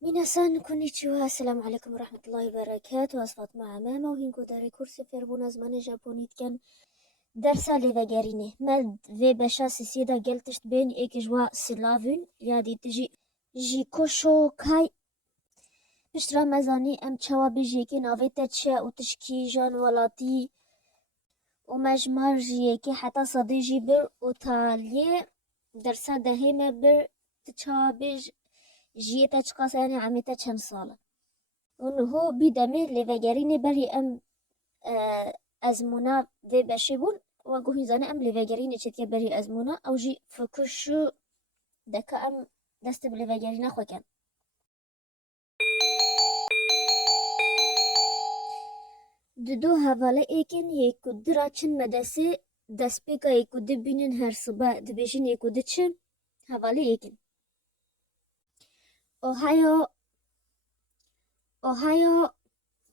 皆さん、こんにちは. السلام عليكم ورحمة الله وبركاته. أصفات مع ماما وهنكو داري كورسي فيربونا زمان جابونيت كان درسا لذاقاريني مال في باشا سيدا قلتشت بين إيك جوا سلافين يادي تجي جي كوشو كاي بشترا مزاني أم تشوا بيجيكي نافي تتشا وتشكي جان ولاتي ومجمار جيكي حتى صديجي بر وتاليه درسا دهيمة بر تشوا بيج جيتا تشقاساني عميتا چند ساله اونهو بیدمی لیوگرینی بری ام ازمونا و بشه بون و گوهی زنه ام لیوگرینی چید که بری ازمونا او جی فکرشو دکا ام دست بلیوگرینه خو کن دو حواله ایکن یکو درا چن مدسه دست پیکا یکو دی بینن هر صبح دبیشن یکو دی چن حواله ایکن اوهایو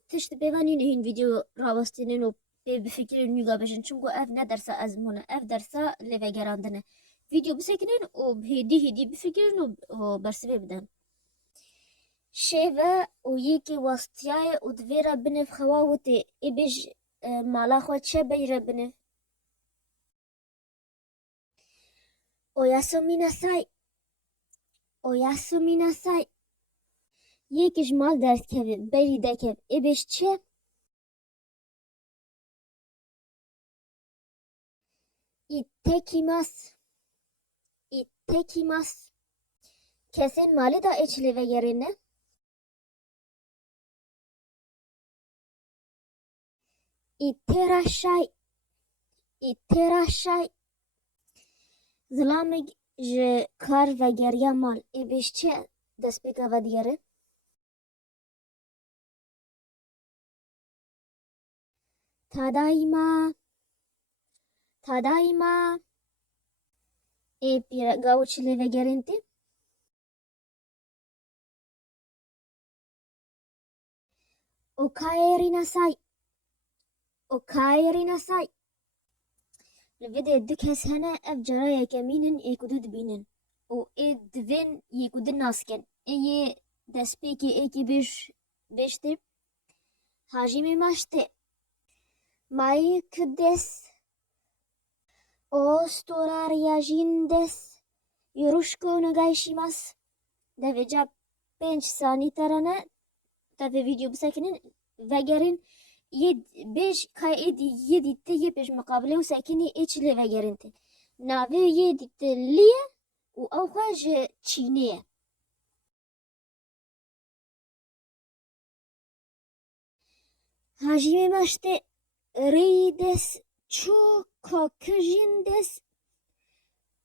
تشت بيفانين هين فيديو راوستينين و بفكرين نيجا بشن چونكو اف ندرسا ازمونا اف درسا لفجراندنا فيديو بسكنين و بهدي بفكرين و برسبي بدن شيفا و يكي وستياي و دفيرا بنف خواوتي ابج مالا خو چه بيرا بنف او ياسو ميناساي يكي جمال درس كبير بيري دكب ابج چه اتكيماس kesin mali da içli ve yerine iteraşay zlamig ji kar ve geriya mal ebişçe despika ve diğeri tadayma e pira gauçli ve gerinti o kaerinasay الفيديو ديك هس هنا اف جرايا كمينن يكودد بينن و اي دفين يكود ناسكن اي دسبيكي ايكي بيشتي هاجيمي ماشتي ماي كدس اوستورارياجين دس يروشكو نغايشيماس ده فيجا 5 ثانية ترانه ده في فيديو بساكنين وگرين يد بيش كاي يدي تيجي بيش مقابله وساكني ايش لي وگرينتي ناوي يدي تليه و او خواج چينيه هاجيمي ماشتي ريدس چو كوكجين دس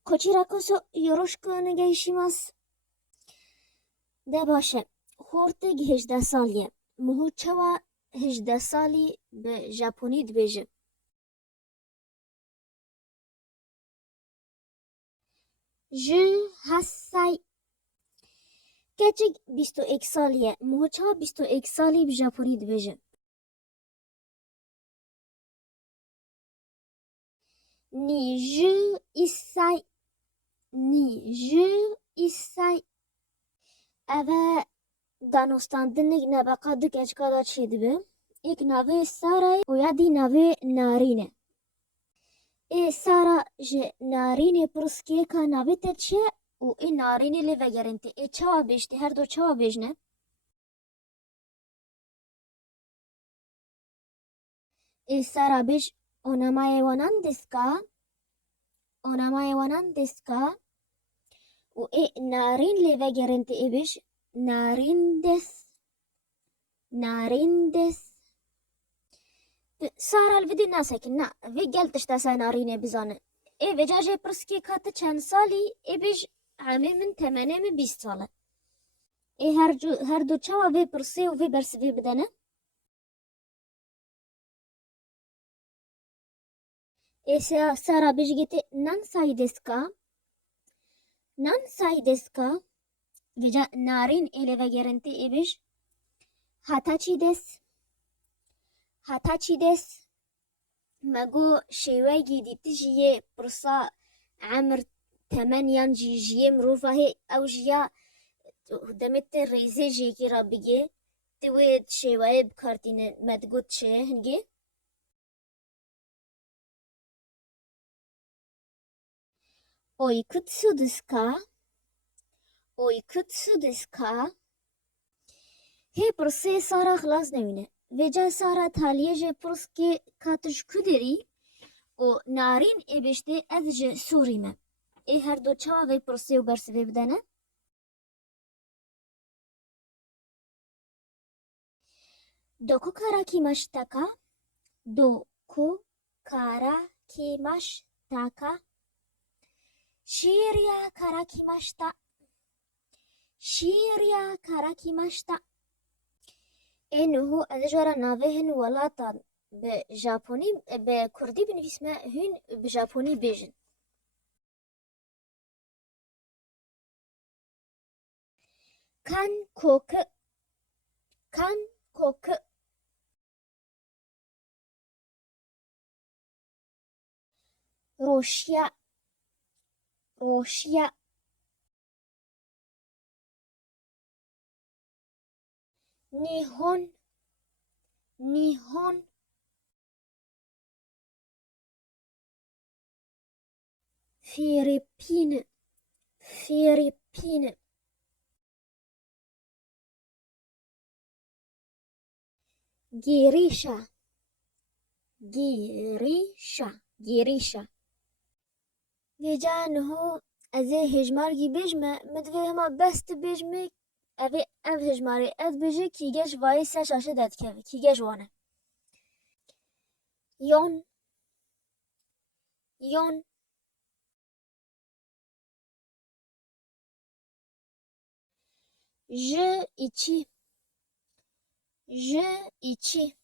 کوچیرا کوسو یوروشکو نگهشیماس ده باشه خورتگ 18 سالیه مهو چوا 18 سالی به ژاپنی دبیجه جی هسای کچگ 21 سالیه مهو چوا 21 سالی به ژاپنی دبیجه نی جی ایسای اوه دانستاندنگ نبقا دو کچکا دا چی دبه ایک ناوه سارای و یادی ناوه نارینه ای سارا جه نارینه پرسکه که ناوه تا چه و ای نارینه لی وگرنته ای چوا بیشتی هر دو چوا بیشنه ای سارا بیش اونامای وانان دسکا و ای نارین لی وگرنته ای بیش نارين دس سارا الفيديو ناسك نا في قلتش تاسا ناريني بزانه اي فيجاجي برسكي كاتا چند سالي اي بيج عامي من 8 من 20 ساله اي هر دو چوا في برسي و في برس في بدنه اي سارا بيج جيتي نان ساي دسكا فيجا نارين الي وگرنتي اي بيج هاتاچي دس مگو شیوهی دیتی جیه برسا عمر 8 جیه مروفه او جیا دمت رئیسه جی کی را بگه توید شیوه بکارتین مدگوت چه هنگی اویکوتسو دسو کا اویکوتسو دسو کا هی پرسه سارا خلاص نمینه وجا سارا تالیه جه پرس که کاتش کدری و نارین ای بشته از جه سوریمه ای هر دو چاوا وی پرسه و برسوه بدنه دوکو کارا کی مشتاکا دوکو کارا کی مشتاکا شیریا کارا کی مشتا شیریا کارا کی مشتا إنه أجر نافهن ولاتا بجابوني بكردي بنفسما هن بجابوني بيجن كان كوك كان كوك روشيا روشيا نيهون نيهون فيلبين فيلبين جيريشا جيريشا جيريشا نجانه أزي هجمارجي بيجمع مدفع هما بست بيجمع أبي أف هجماري أف بيجي كيجاش واي ساشاشة داد كيف كيجاش وانا يون يون ج içi ج içi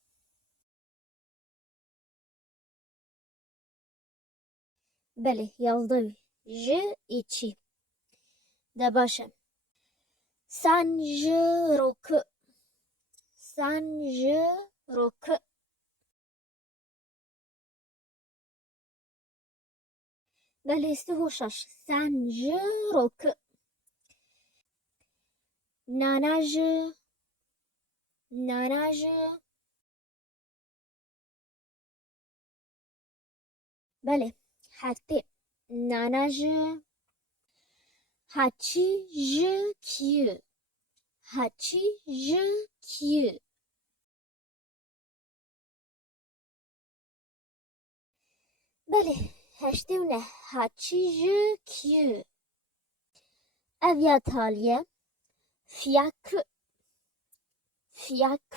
بله yazdı ج içi de başa sanjurok sanjurok بله استهوشش sanjurok nanaj nanaj بله حتی nanaj hachi j kyu hachi j kyu بله هشته و نه hachi j kyu aviatalye fiyak fiyak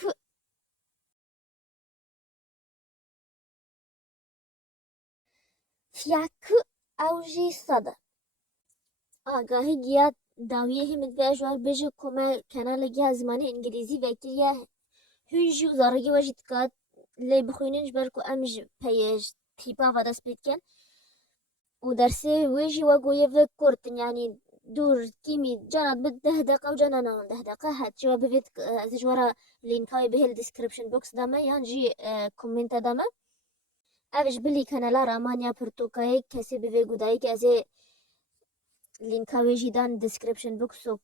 fiyak اوجی صدا آگاهی گیا داویه هم دواجوار بجه کما کانال گیا زمانی انگلیزی وکیه هنجی و زارگی واجد کات لی بخویننج برکو امج پیج تیپا و دست بید کن و درسه ویجی و گویه و کرتن یعنی دور كيمي جانا بده دقة وجانا نان ده دقة هات جواب بيت زجورا لينكاي به الديسكريبشن بوكس داما يانجي كومنت داما اوش بلي كانالا رامانيا برتوكاي كسي بيفي غوداي كازي لينكاوي جيدان ديسكريبشن بوكس و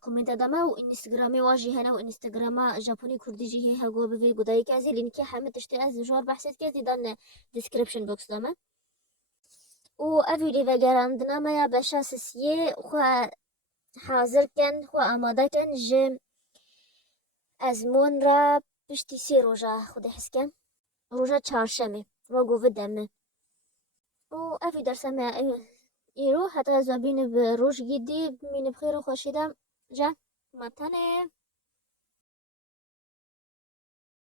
كومنت داما و انستغرامي واجي هنا و انستغراما جابوني كردي جي هي هاغو بيفي غوداي كازي لينكي حامد تشتي زجور بحثت كازي دان ديسكريبشن بوكس داما و اوی لیو گراندنا ما یا بشا سسیه خو حاضر کن خو آماده کن جه ازمون را پشتی سی روژا خود حس کن روژا چهارشنبه و گوه دمه و اوی درسه ما ایرو حتی زبین به روژ گیدی مین بخیر و خوشیدم جا متنه